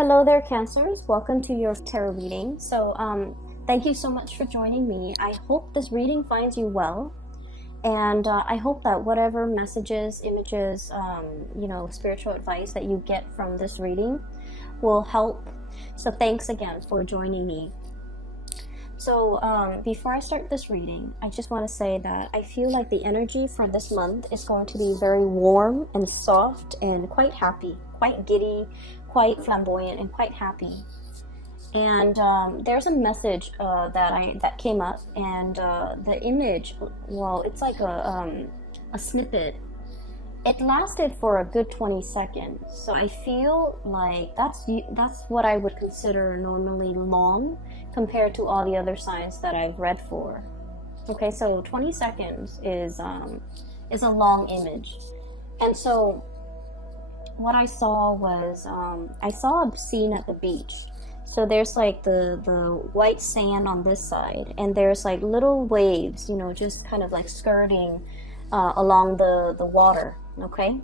Hello there, Cancers. Welcome to your tarot reading. Thank you so much for joining me. I hope this reading finds you well, and I hope that whatever messages, images, spiritual advice that you get from this reading will help. So thanks again for joining me. So before I start this reading, I just want to say that I feel like the energy for this month is going to be very warm and soft and quite happy, quite giddy, quite flamboyant, and quite happy. And there's a message that came up, and the image, well, it's like a snippet. It lasted for a good 20 seconds, so I feel like that's what I would consider normally long compared to all the other signs that I've read for. Okay, so 20 seconds is a long image. And so what I saw was I saw a scene at the beach. So there's like the white sand on this side, and there's like little waves, just kind of like skirting along the water. Okay,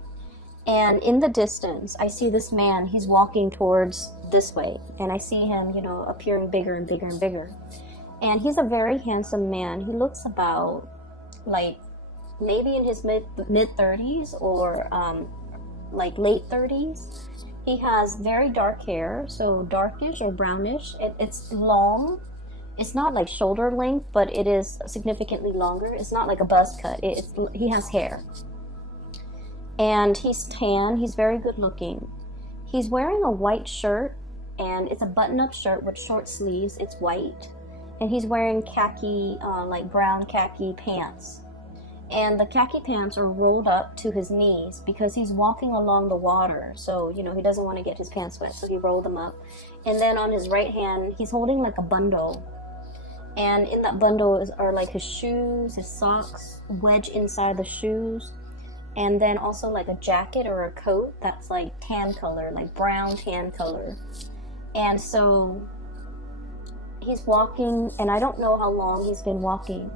and in the distance I see this man. He's walking towards this way, and I see him appearing bigger and bigger and bigger, and he's a very handsome man. He looks about like maybe in his mid 30s or like late 30s. He has very dark hair, so darkish or brownish. It's long. It's not like shoulder length, but it is significantly longer. It's not like a buzz cut. He has hair. And he's tan. He's very good looking. He's wearing a white shirt, and it's a button-up shirt with short sleeves. It's white. And he's wearing khaki, like brown khaki pants. And the khaki pants are rolled up to his knees because he's walking along the water. So, he doesn't want to get his pants wet, so he rolled them up. And then on his right hand, he's holding like a bundle. And in that bundle are like his shoes, his socks, wedged inside the shoes. And then also like a jacket or a coat that's like tan color, like brown tan color. And so he's walking, and I don't know how long he's been walking,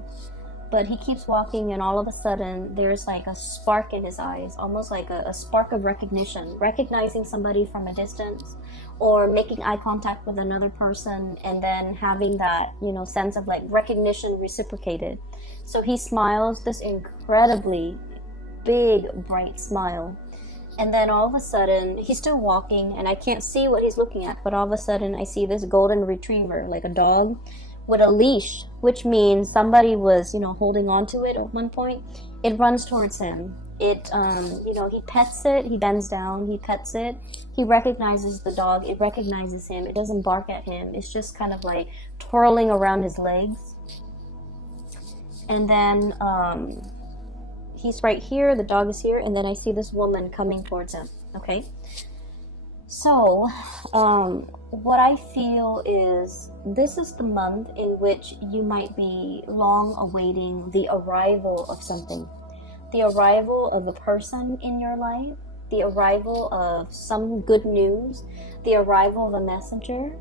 but he keeps walking, and all of a sudden there's like a spark in his eyes, almost like a spark of recognition, recognizing somebody from a distance, or making eye contact with another person, and then having that, sense of like recognition reciprocated. So he smiles this incredibly big, bright smile. And then all of a sudden, he's still walking, and I can't see what he's looking at, but all of a sudden I see this golden retriever, like a dog, with a leash, which means somebody was, holding on to it at one point. It runs towards him. He pets it, he bends down, he pets it. He recognizes the dog, it recognizes him, it doesn't bark at him. It's just kind of like twirling around his legs. And then he's right here, the dog is here, and then I see this woman coming towards him. Okay, so what I feel is this is the month in which you might be long awaiting the arrival of something, the arrival of a person in your life, the arrival of some good news, the arrival of a messenger,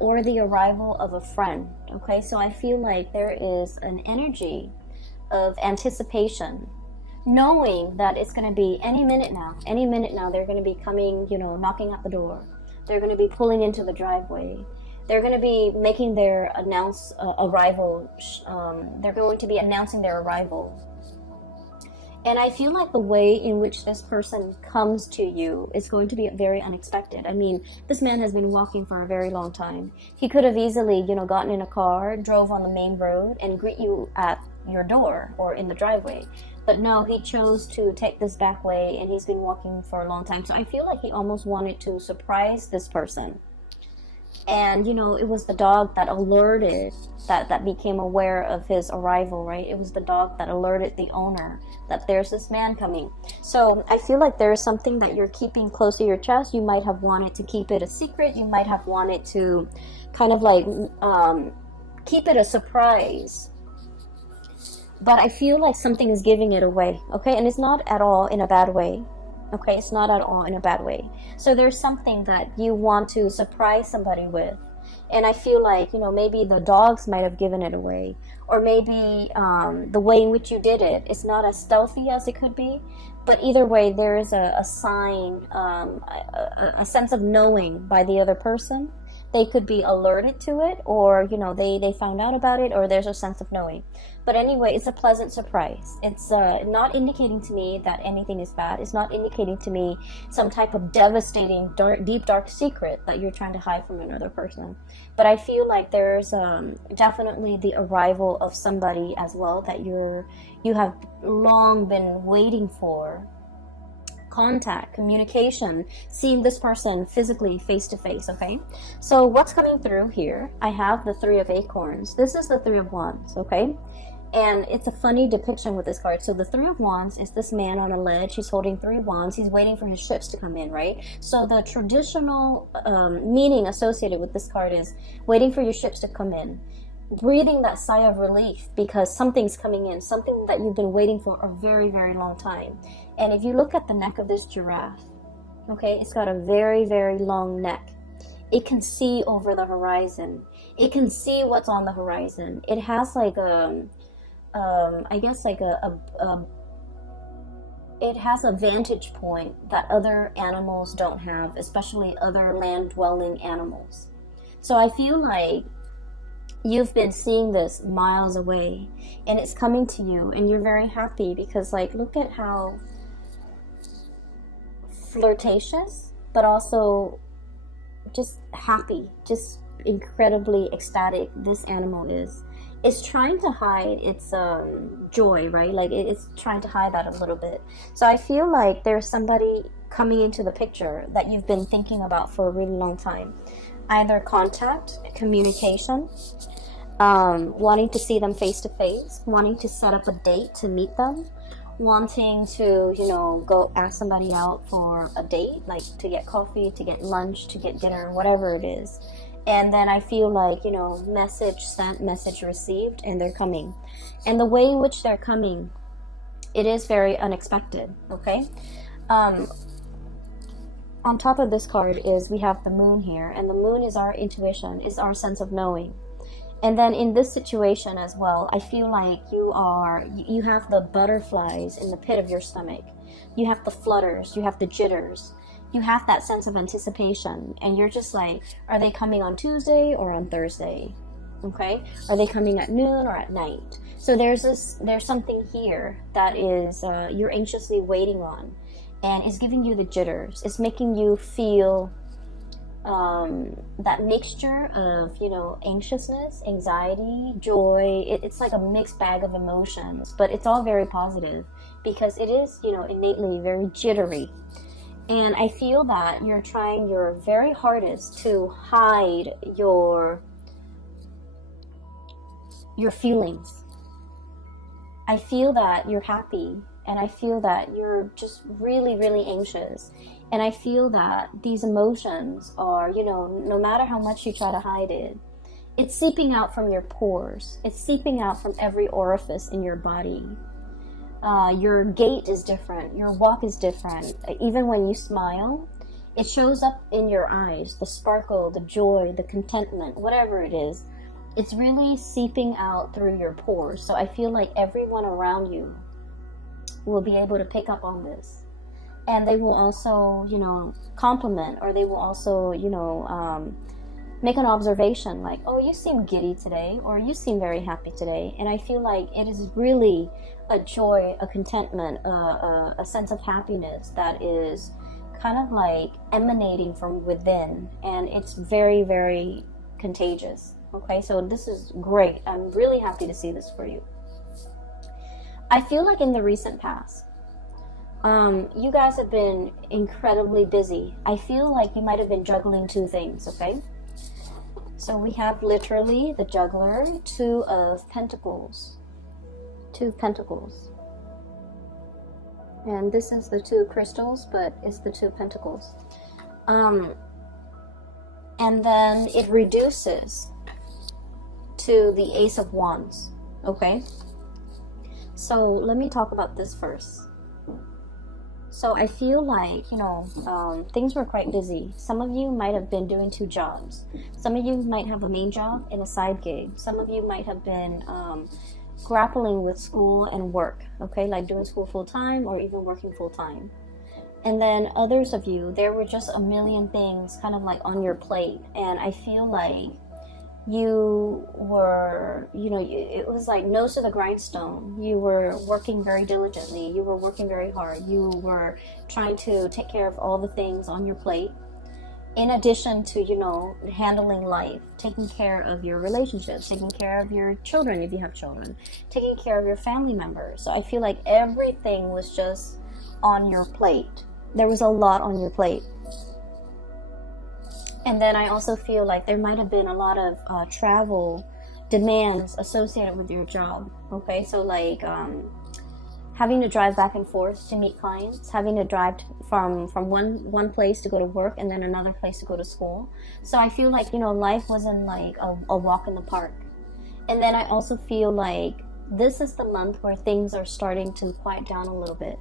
or the arrival of a friend. Okay, so I feel like there is an energy of anticipation, knowing that it's going to be any minute now they're going to be coming, knocking at the door. They're going to be pulling into the driveway. They're going to be making their arrival. They're going to be announcing their arrival. And I feel like the way in which this person comes to you is going to be very unexpected. I mean, this man has been walking for a very long time. He could have easily, gotten in a car, drove on the main road, and greet you at your door or in the driveway. But no, he chose to take this back way, and he's been walking for a long time. So I feel like he almost wanted to surprise this person. And, it was the dog that alerted, that became aware of his arrival, right? It was the dog that alerted the owner that there's this man coming. So I feel like there is something that you're keeping close to your chest. You might have wanted to keep it a secret. You might have wanted to kind of like keep it a surprise. But I feel like something is giving it away, okay? And it's not at all in a bad way, okay? It's not at all in a bad way. So there's something that you want to surprise somebody with. And I feel like, maybe the dogs might have given it away. Or maybe the way in which you did it is not as stealthy as it could be. But either way, there is a sign, a sense of knowing by the other person. They could be alerted to it, or they found out about it, or there's a sense of knowing. But anyway, it's a pleasant surprise. It's not indicating to me that anything is bad. It's not indicating to me some type of devastating, deep dark secret that you're trying to hide from another person. But I feel like there's definitely the arrival of somebody as well that you have long been waiting for. Contact, communication, seeing this person physically face to face. Okay, so what's coming through here? I have the Three of Acorns. This is the Three of Wands. Okay, and it's a funny depiction with this card. So the Three of Wands is this man on a ledge. He's holding three wands. He's waiting for his ships to come in, right? So the traditional meaning associated with this card is waiting for your ships to come in, breathing that sigh of relief because something's coming in, something that you've been waiting for a very, very long time. And if you look at the neck of this giraffe, okay, it's got a very, very long neck. It can see over the horizon. It can see what's on the horizon. It has like I guess like it has a vantage point that other animals don't have, especially other land-dwelling animals. So I feel like you've been seeing this miles away, and it's coming to you, and you're very happy because, like, look at how flirtatious, but also just happy, just incredibly ecstatic this animal is. It's trying to hide its joy, right? Like it's trying to hide that a little bit. So I feel like there's somebody coming into the picture that you've been thinking about for a really long time. Either contact, communication, wanting to see them face to face, wanting to set up a date to meet them, wanting to, go ask somebody out for a date, like to get coffee, to get lunch, to get dinner, whatever it is. And then I feel like, message sent, message received, and they're coming. And the way in which they're coming, it is very unexpected, okay? On top of this card is we have the moon here, and the moon is our intuition, is our sense of knowing. And then in this situation as well, I feel like you have the butterflies in the pit of your stomach. You have the flutters, you have the jitters, you have that sense of anticipation, and you're just like, are they coming on Tuesday or on Thursday? Okay? Are they coming at noon or at night? So there's something here that is you're anxiously waiting on, and it's giving you the jitters. It's making you feel that mixture of, anxiousness, anxiety, joy. It's like a mixed bag of emotions, but it's all very positive because it is, innately very jittery. And I feel that you're trying your very hardest to hide your feelings. I feel that you're happy, and I feel that you're just really, really anxious. And I feel that these emotions are, no matter how much you try to hide it, it's seeping out from your pores. It's seeping out from every orifice in your body. Your gait is different. Your walk is different. Even when you smile, it shows up in your eyes. The sparkle, the joy, the contentment, whatever it is, it's really seeping out through your pores. So I feel like everyone around you will be able to pick up on this. And they will also, compliment, or they will also, make an observation like, oh, you seem giddy today, or you seem very happy today. And I feel like it is really a joy, a contentment, a sense of happiness that is kind of like emanating from within. And it's very, very contagious. Okay, so this is great. I'm really happy to see this for you. I feel like in the recent past, you guys have been incredibly busy. I feel like you might have been juggling two things, okay? So we have literally the juggler, Two of Pentacles. Two of Pentacles. And this is the two crystals, but it's the Two of Pentacles. And then it reduces to the Ace of Wands, okay? So let me talk about this first. So I feel like, things were quite busy. Some of you might have been doing two jobs. Some of you might have a main job and a side gig. Some of you might have been grappling with school and work, okay, like doing school full-time or even working full-time. And then others of you, there were just a million things kind of like on your plate, and I feel like you were, it was like nose to the grindstone. You were working very diligently, you were working very hard, you were trying to take care of all the things on your plate, in addition to, handling life, taking care of your relationships, taking care of your children if you have children, taking care of your family members. So I feel like everything was just on your plate. There was a lot on your plate. And then I also feel like there might have been a lot of travel demands associated with your job. Okay, so like having to drive back and forth to meet clients, having to drive from one place to go to work and then another place to go to school. So I feel like, life wasn't like a walk in the park. And then I also feel like this is the month where things are starting to quiet down a little bit.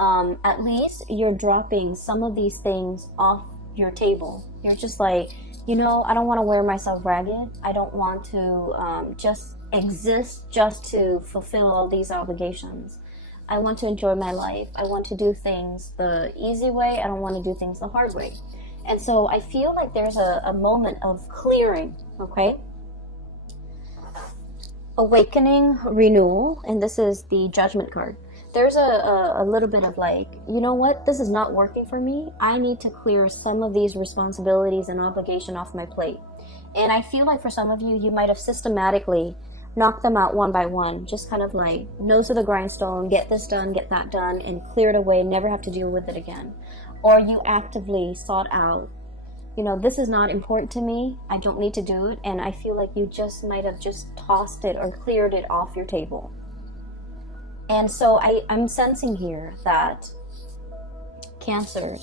At least you're dropping some of these things off your table. You're just like, I don't want to wear myself ragged. I don't want to just exist just to fulfill all these obligations. I want to enjoy my life. I want to do things the easy way. I don't want to do things the hard way. And so I feel like there's a moment of clearing, okay? Awakening, renewal, and this is the Judgment card. There's a little bit of like, you know what, this is not working for me. I need to clear some of these responsibilities and obligation off my plate. And I feel like for some of you, you might have systematically knocked them out one by one, just kind of like nose to the grindstone, get this done, get that done, and clear it away, never have to deal with it again. Or you actively sought out, this is not important to me, I don't need to do it, and I feel like you just might have just tossed it or cleared it off your table. And so I'm sensing here that Cancer,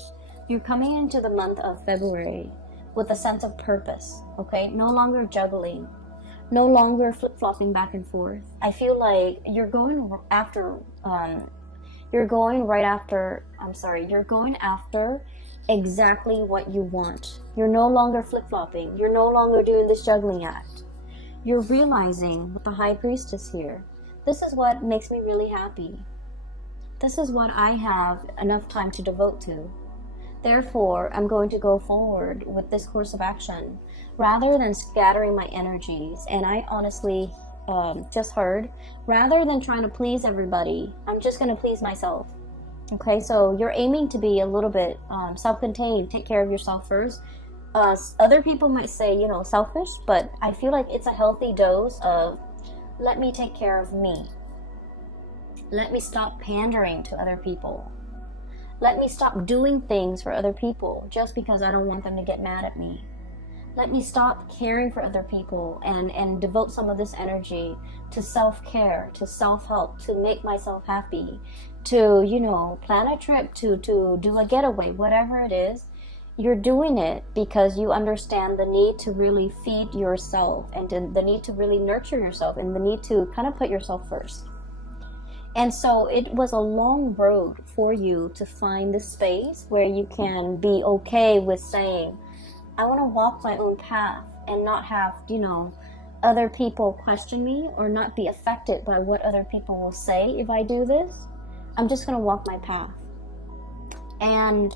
you're coming into the month of February with a sense of purpose, okay? No longer juggling, no longer flip-flopping back and forth. I feel like you're going after exactly what you want. You're no longer flip-flopping. You're no longer doing this juggling act. You're realizing with the High Priestess here, this is what makes me really happy. This is what I have enough time to devote to. Therefore, I'm going to go forward with this course of action rather than scattering my energies. And I honestly just heard, rather than trying to please everybody, I'm just going to please myself. Okay, so you're aiming to be a little bit self-contained, take care of yourself first. Other people might say, selfish, but I feel like it's a healthy dose of let me take care of me. Let me stop pandering to other people. Let me stop doing things for other people just because I don't want them to get mad at me. Let me stop caring for other people and devote some of this energy to self-care, to self-help, to make myself happy, to, plan a trip, to do a getaway, whatever it is. You're doing it because you understand the need to really feed yourself and the need to really nurture yourself and the need to kind of put yourself first. And so it was a long road for you to find this space where you can be okay with saying, I want to walk my own path and not have, other people question me or not be affected by what other people will say if I do this. I'm just going to walk my path. And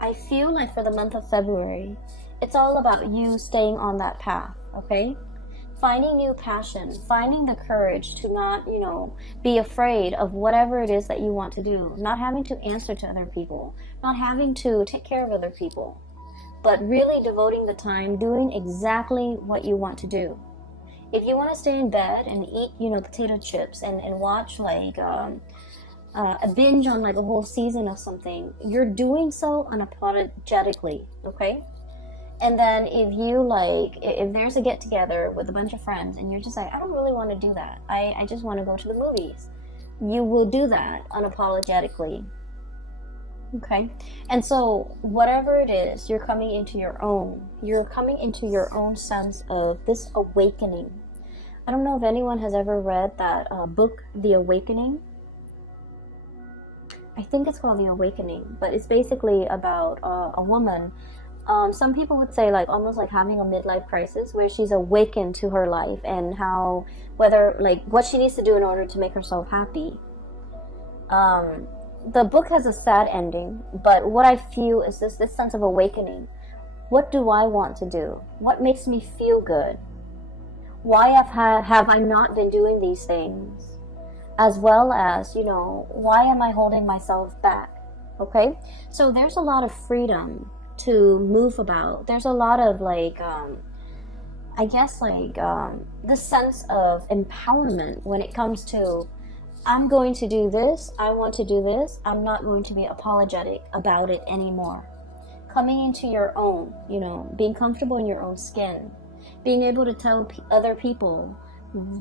I feel like for the month of February, it's all about you staying on that path, okay? Finding new passion, finding the courage to not, be afraid of whatever it is that you want to do, not having to answer to other people, not having to take care of other people, but really devoting the time doing exactly what you want to do. If you want to stay in bed and eat, potato chips and watch like a binge on like a whole season of something, you're doing so unapologetically, okay? And then if there's a get together with a bunch of friends and you're just like, I don't really want to do that, I just want to go to the movies, you will do that unapologetically, okay? And so whatever it is, you're coming into your own sense of this awakening. I don't know if anyone has ever read that book, The Awakening. I think it's called The Awakening, but it's basically about a woman Some people would say like almost like having a midlife crisis, where she's awakened to her life and how, whether like what she needs to do in order to make herself happy. The book has a sad ending, but what I feel is this sense of awakening. What do I want to do? What makes me feel good? Why have I not been doing these things? As well as, you know, why am I holding myself back? Okay, so there's a lot of freedom to move about. There's a lot of like, I guess like this sense of empowerment when it comes to, I'm going to do this, I want to do this, I'm not going to be apologetic about it anymore. Coming into your own, you know, being comfortable in your own skin, being able to tell other people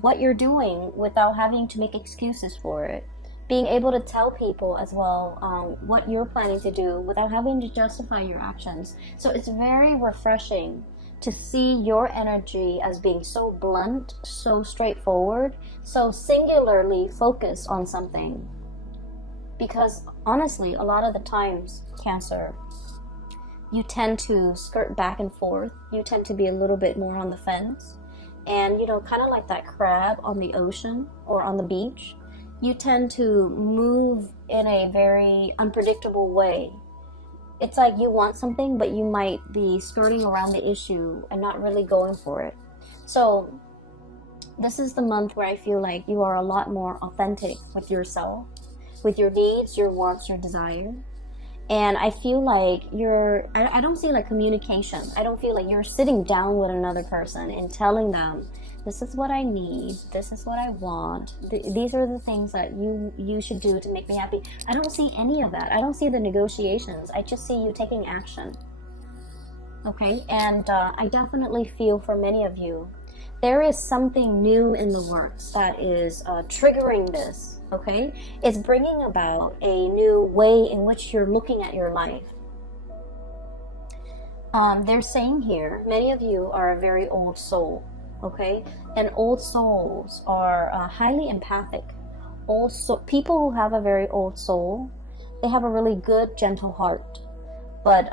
what you're doing without having to make excuses for it, being able to tell people as well what you're planning to do without having to justify your actions. So it's very refreshing to see your energy as being so blunt, so straightforward, so singularly focused on something. Because honestly, a lot of the times, Cancer, you tend to skirt back and forth. You tend to be a little bit more on the fence. And, you know, kind of like that crab on the ocean or on the beach, you tend to move in a very unpredictable way. It's like you want something, but you might be skirting around the issue and not really going for it. So this is the month where I feel like you are a lot more authentic with yourself, with your needs, your wants, your desire. And I feel like I don't see like communication. I don't feel like you're sitting down with another person and telling them, this is what I need, this is what I want, these are the things that you should do to make me happy. I don't see any of that. I don't see the negotiations. I just see you taking action. Okay, and I definitely feel for many of you, there is something new in the works that is triggering this. Okay, it's bringing about a new way in which you're looking at your life. They're saying here, many of you are a very old soul. Okay, and old souls are highly empathic. People who have a very old soul, they have a really good, gentle heart, but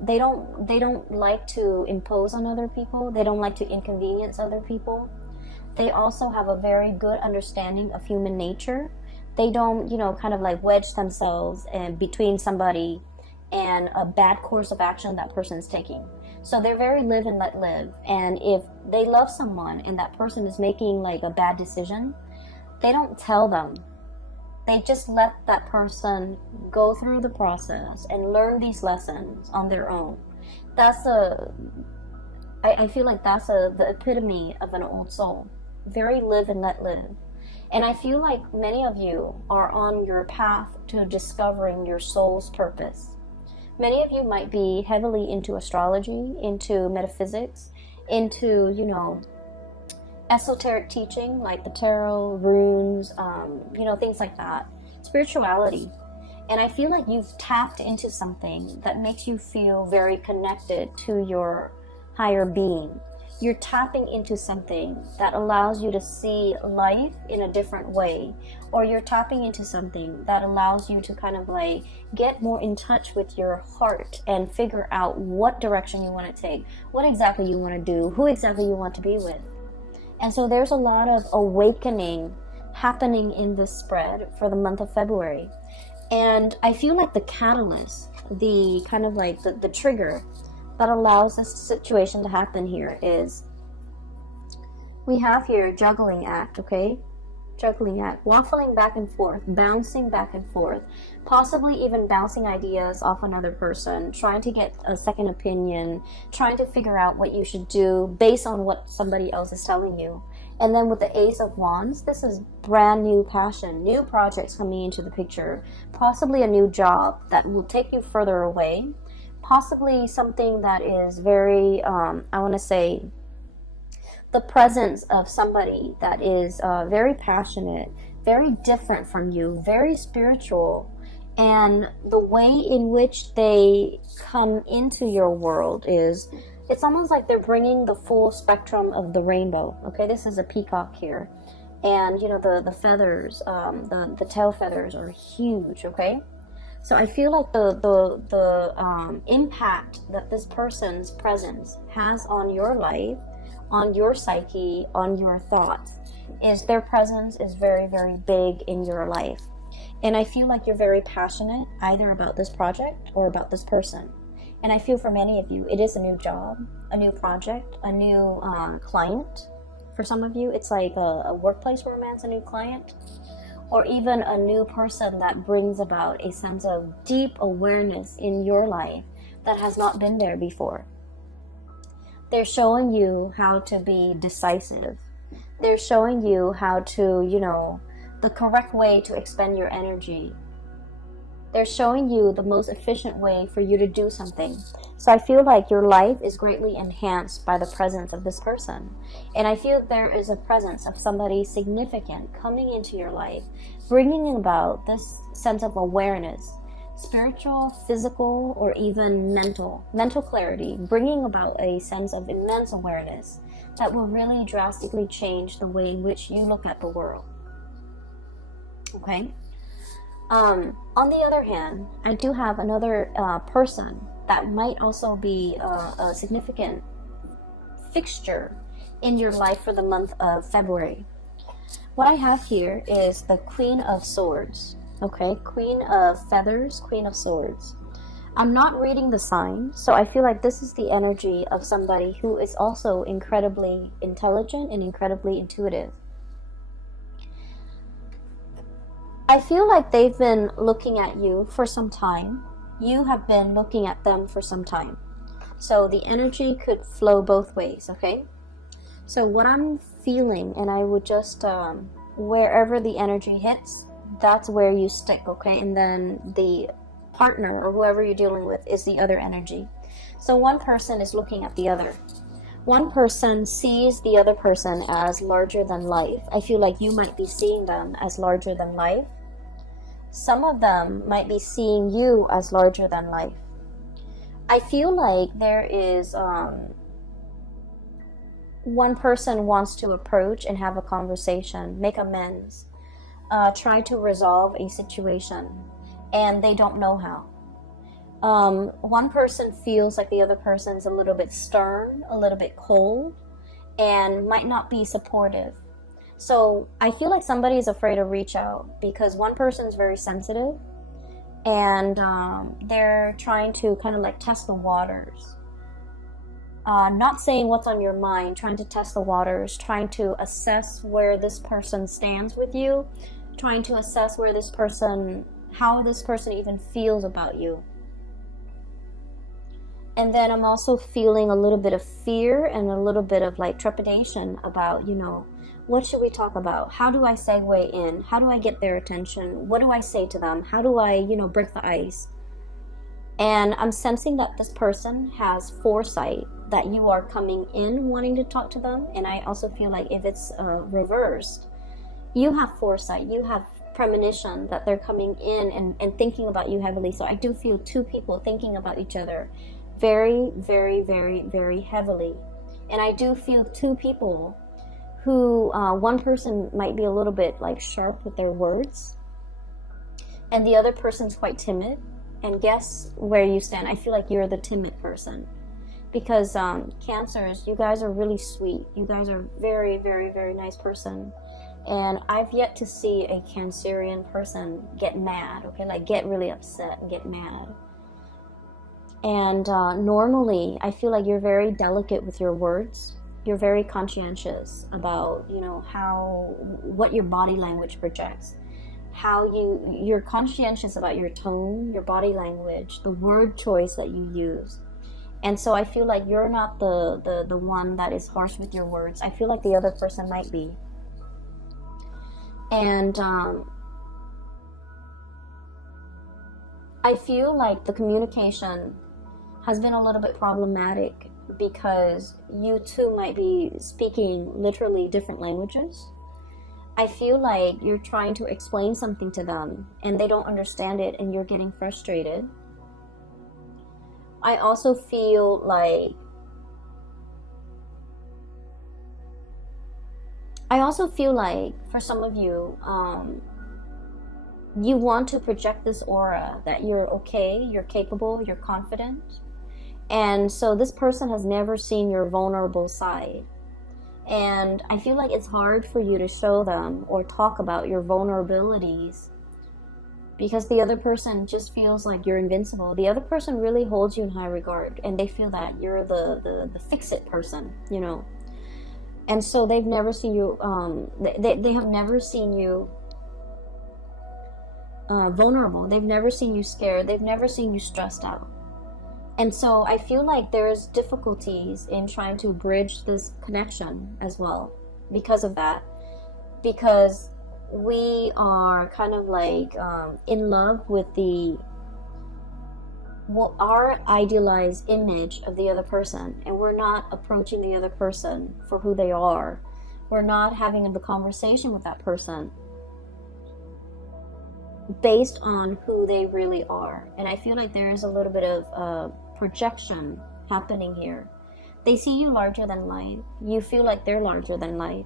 they don't like to impose on other people. They don't like to inconvenience other people. They also have a very good understanding of human nature. They don't, you know, kind of like wedge themselves in between somebody and a bad course of action that person's taking. So they're very live and let live. And if they love someone and that person is making like a bad decision, they don't tell them. They just let that person go through the process and learn these lessons on their own. I feel like that's the epitome of an old soul. Very live and let live. And I feel like many of you are on your path to discovering your soul's purpose. Many of you might be heavily into astrology, into metaphysics, into, you know, esoteric teaching like the tarot, runes, you know, things like that. Spirituality. And I feel like you've tapped into something that makes you feel very connected to your higher being. You're tapping into something that allows you to see life in a different way, or you're tapping into something that allows you to kind of like get more in touch with your heart and figure out what direction you want to take, what exactly you want to do, who exactly you want to be with. And so there's a lot of awakening happening in this spread for the month of February. And I feel like the catalyst, the kind of like the trigger that allows this situation to happen here is, we have here juggling act, okay? Juggling act, waffling back and forth, bouncing back and forth, possibly even bouncing ideas off another person, trying to get a second opinion, trying to figure out what you should do based on what somebody else is telling you. And then with the Ace of Wands, this is brand new passion, new projects coming into the picture, possibly a new job that will take you further away, possibly something that is very, I want to say, the presence of somebody that is very passionate, very different from you, very spiritual, and the way in which they come into your world is, it's almost like they're bringing the full spectrum of the rainbow. Okay, this is a peacock here, and you know the feathers, the tail feathers are huge. Okay, So I feel like the impact that this person's presence has on your life, on your psyche, on your thoughts, is their presence is very, very big in your life. And I feel like you're very passionate either about this project or about this person. And I feel for many of you, it is a new job, a new project, a new client. For some of you, it's like a workplace romance, a new client, or even a new person that brings about a sense of deep awareness in your life that has not been there before. They're showing you how to be decisive. They're showing you how to, the correct way to expend your energy. They're showing you the most efficient way for you to do something. So I feel like your life is greatly enhanced by the presence of this person. And I feel there is a presence of somebody significant coming into your life, bringing about this sense of awareness, spiritual, physical, or even mental clarity, bringing about a sense of immense awareness that will really drastically change the way in which you look at the world. Okay? On the other hand, I do have another person that might also be a significant fixture in your life for the month of February. What I have here is the Queen of Swords. Okay, Queen of Feathers, Queen of Swords. I'm not reading the sign, so I feel like this is the energy of somebody who is also incredibly intelligent and incredibly intuitive. I feel like they've been looking at you for some time. You have been looking at them for some time. So the energy could flow both ways, okay? So what I'm feeling, and I would just, wherever the energy hits, that's where you stick, okay? And then the partner or whoever you're dealing with is the other energy. So one person is looking at the other. One person sees the other person as larger than life. I feel like you might be seeing them as larger than life. Some of them might be seeing you as larger than life. I feel like there is one person wants to approach and have a conversation, make amends, try to resolve a situation, and they don't know how. One person feels like the other person's a little bit stern, a little bit cold, and might not be supportive. So I feel like somebody is afraid to reach out because one person's very sensitive and they're trying to kind of like test the waters. Not saying what's on your mind, trying to test the waters, trying to assess where this person stands with you, trying to assess where this person, how this person even feels about you. And then I'm also feeling a little bit of fear and a little bit of like trepidation about, what should we talk about? How do I segue in? How do I get their attention? What do I say to them? How do I, break the ice? And I'm sensing that this person has foresight that you are coming in wanting to talk to them. And I also feel like if it's reversed, you have foresight, you have premonition that they're coming in and thinking about you heavily. So I do feel two people thinking about each other very, very, very, very heavily. And I do feel two people who, one person might be a little bit like sharp with their words, and the other person's quite timid. And guess where you stand? I feel like you're the timid person. Because Cancers, you guys are really sweet. You guys are very, very, very nice person. And I've yet to see a Cancerian person get mad, okay? Like get really upset and get mad. And normally, I feel like you're very delicate with your words. You're very conscientious about, what your body language projects. How you're conscientious about your tone, your body language, the word choice that you use. And so I feel like you're not the one that is harsh with your words. I feel like the other person might be. And I feel like the communication has been a little bit problematic because you two might be speaking literally different languages. I feel like you're trying to explain something to them and they don't understand it and you're getting frustrated. I also feel like for some of you, you want to project this aura that you're okay, you're capable, you're confident. And so this person has never seen your vulnerable side. And I feel like it's hard for you to show them or talk about your vulnerabilities because the other person just feels like you're invincible. The other person really holds you in high regard, and they feel that you're the fix-it person, you know. And so they've never seen you, they have never seen you vulnerable. They've never seen you scared. They've never seen you stressed out. And so I feel like there's difficulties in trying to bridge this connection as well because of that. Because we are kind of like in love with our idealized image of the other person, and we're not approaching the other person for who they are. We're not having the conversation with that person based on who they really are. And I feel like there is a little bit of projection happening here. They see you larger than life. You feel like they're larger than life.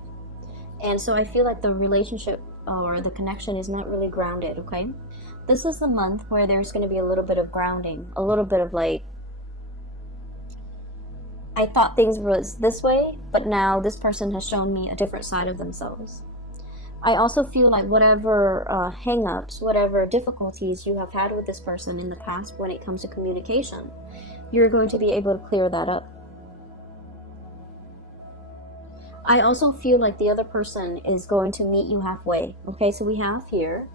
And so I feel like the relationship or the connection is not really grounded, okay? This is the month where there's going to be a little bit of grounding, a little bit of like, I thought things was this way, but now this person has shown me a different side of themselves. I also feel like whatever hang-ups, whatever difficulties you have had with this person in the past when it comes to communication, you're going to be able to clear that up. I also feel like the other person is going to meet you halfway. Okay, so we have here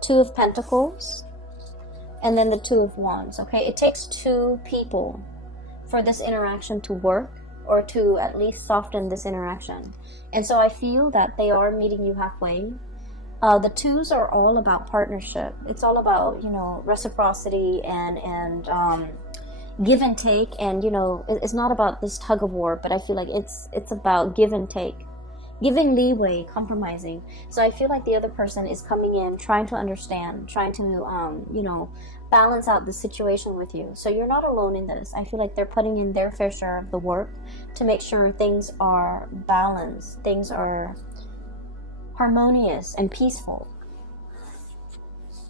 Two of Pentacles and then the Two of Wands. Okay, it takes two people for this interaction to work, or to at least soften this interaction. And so I feel that they are meeting you halfway. The twos are all about partnership. It's all about, you know, reciprocity and give and take. And, you know, it's not about this tug of war, but I feel like it's about give and take. Giving leeway, compromising. So I feel like the other person is coming in, trying to understand, trying to, you know, balance out the situation with you. So you're not alone in this. I feel like they're putting in their fair share of the work to make sure things are balanced, things are harmonious and peaceful.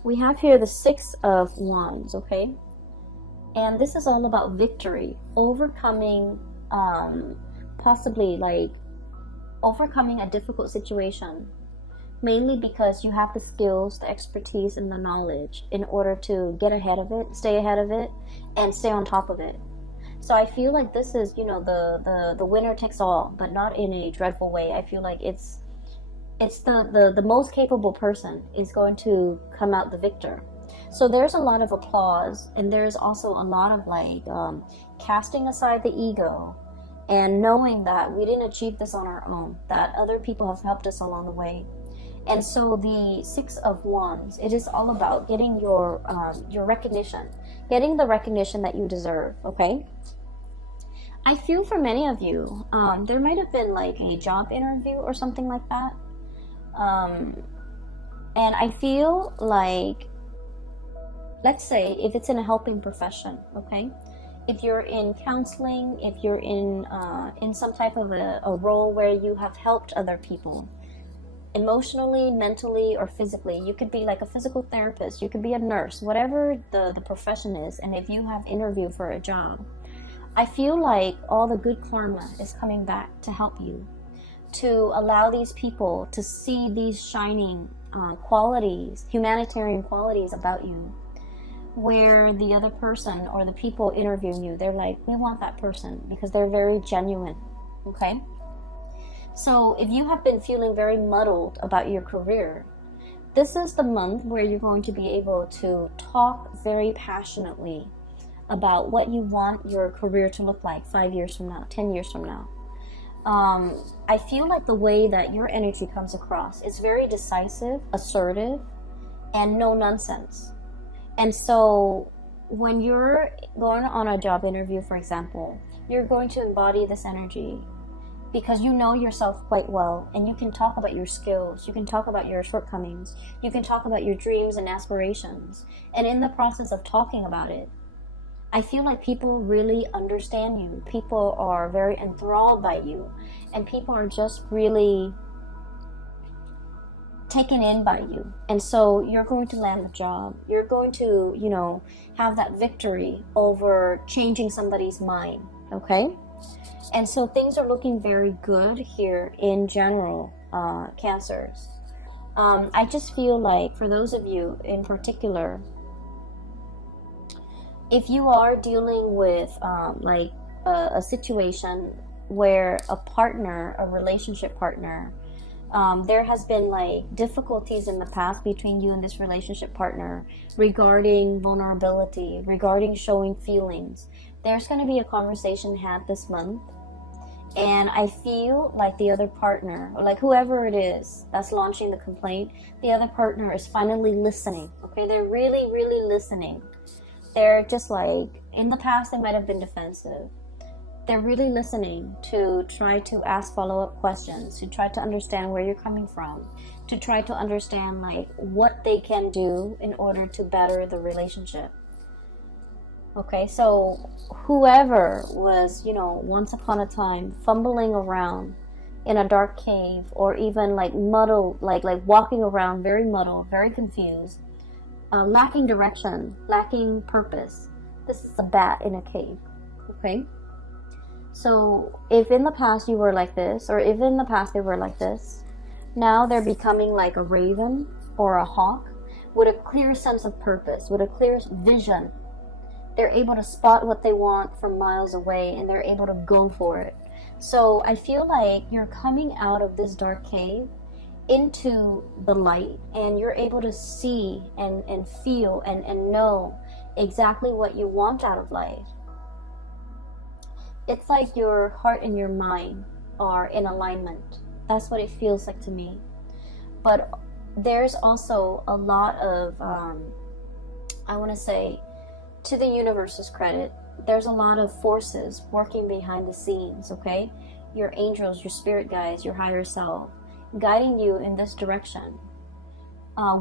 We have here the Six of Wands, okay? And this is all about victory, overcoming, possibly like overcoming a difficult situation, mainly because you have the skills, the expertise, and the knowledge in order to get ahead of it, stay ahead of it, and stay on top of it. So I feel like this is, you know, the winner takes all, but not in a dreadful way. I feel like it's the most capable person is going to come out the victor. So there's a lot of applause, and there's also a lot of like casting aside the ego and knowing that we didn't achieve this on our own, that other people have helped us along the way. And so the Six of Wands, it is all about getting your recognition, getting the recognition that you deserve, okay? I feel for many of you, there might have been like a job interview or something like that. And I feel like, let's say if it's in a helping profession, okay? If you're in counseling, if you're in some type of a role where you have helped other people, emotionally, mentally, or physically, you could be like a physical therapist, you could be a nurse, whatever the profession is, and if you have interviewed for a job, I feel like all the good karma is coming back to help you, to allow these people to see these shining qualities, humanitarian qualities about you, where the other person or the people interviewing you, they're like, we want that person because they're very genuine, okay? So if you have been feeling very muddled about your career, this is the month where you're going to be able to talk very passionately about what you want your career to look like 5 years from now, 10 years from now. I feel like the way that your energy comes across is very decisive, assertive, and no nonsense. And so when you're going on a job interview, for example, you're going to embody this energy because you know yourself quite well, and you can talk about your skills, you can talk about your shortcomings, you can talk about your dreams and aspirations. And in the process of talking about it, I feel like people really understand you. People are very enthralled by you, and people are just really taken in by you. And so you're going to land the job. You're going to, you know, have that victory over changing somebody's mind, okay? And so things are looking very good here in general, Cancers. I just feel like for those of you in particular, if you are dealing with like a situation where a partner, a relationship partner, there has been like difficulties in the past between you and this relationship partner regarding vulnerability, regarding showing feelings, there's going to be a conversation had this month. And I feel like the other partner, or like whoever it is that's launching the complaint, the other partner is finally listening. Okay, they're really, really listening. They're just like, in the past they might have been defensive. They're really listening to try to ask follow-up questions, to try to understand where you're coming from, to try to understand like what they can do in order to better the relationship. Okay, so whoever was, you know, once upon a time fumbling around in a dark cave, or even like muddled, like walking around very muddled, very confused, lacking direction, lacking purpose. This is a bat in a cave. Okay, so if in the past you were like this, or if in the past they were like this, now they're becoming like a raven or a hawk with a clear sense of purpose, with a clear vision. They're able to spot what they want from miles away, and they're able to go for it. So I feel like you're coming out of this dark cave into the light, and you're able to see and feel and know exactly what you want out of life. It's like your heart and your mind are in alignment. That's what it feels like to me. But there's also a lot of, I want to say, to the universe's credit, there's a lot of forces working behind the scenes, okay? Your angels, your spirit guides, your higher self, guiding you in this direction,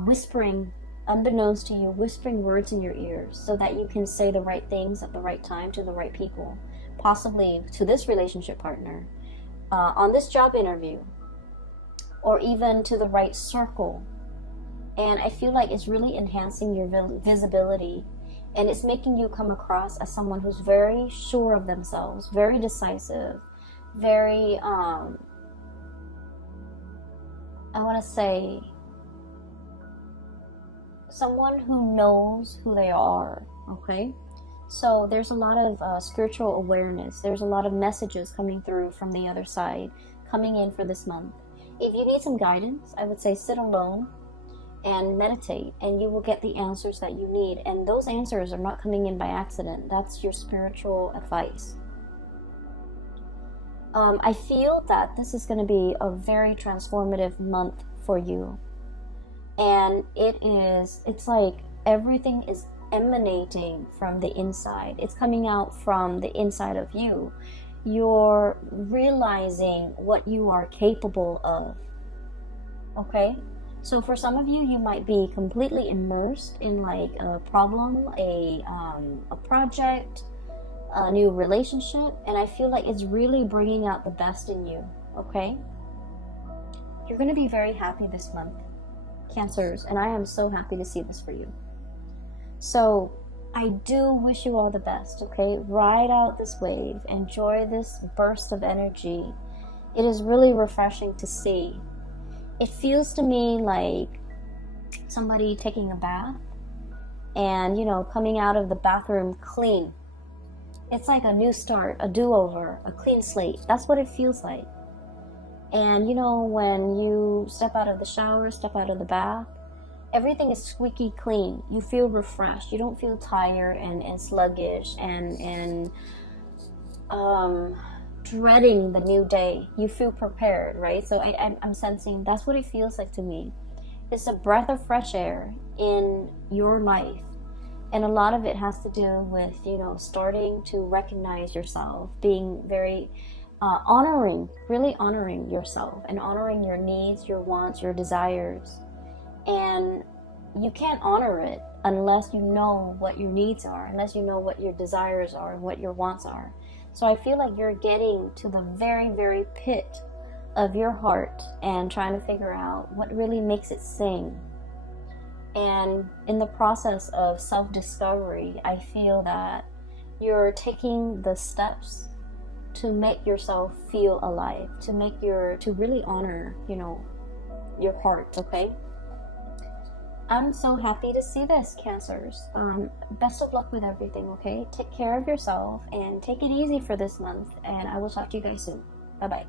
whispering, unbeknownst to you, whispering words in your ears so that you can say the right things at the right time to the right people, possibly to this relationship partner, on this job interview, or even to the right circle. And I feel like it's really enhancing your visibility. And it's making you come across as someone who's very sure of themselves, very decisive, very, I want to say, someone who knows who they are, okay? So there's a lot of spiritual awareness. There's a lot of messages coming through from the other side, coming in for this month. If you need some guidance, I would say sit alone and meditate, and you will get the answers that you need. And those answers are not coming in by accident. That's your spiritual advice. I feel that this is going to be a very transformative month for you. And it's like everything is emanating from the inside. It's coming out from the inside of you. You're realizing what you are capable of. Okay? So for some of you, you might be completely immersed in like a problem, a project, a new relationship, and I feel like it's really bringing out the best in you, okay? You're going to be very happy this month, Cancers, and I am so happy to see this for you. So I do wish you all the best, okay? Ride out this wave, enjoy this burst of energy. It is really refreshing to see. It feels to me like somebody taking a bath and, you know, coming out of the bathroom clean. It's like a new start, a do-over, a clean slate. That's what it feels like. And, you know, when you step out of the shower, step out of the bath, everything is squeaky clean. You feel refreshed. You don't feel tired and sluggish and dreading the new day. You feel prepared, right? So I'm sensing that's what it feels like to me. It's a breath of fresh air in your life, and a lot of it has to do with, you know, starting to recognize yourself, being very really honoring yourself and honoring your needs, your wants, your desires. And you can't honor it unless you know what your needs are, unless you know what your desires are and what your wants are. So I feel like you're getting to the very, very pit of your heart and trying to figure out what really makes it sing. And in the process of self-discovery, I feel that you're taking the steps to make yourself feel alive, to really honor, your heart, okay? I'm so happy to see this, Cancers. Best of luck with everything, okay? Take care of yourself and take it easy for this month, and I will talk to you guys soon. Bye-bye.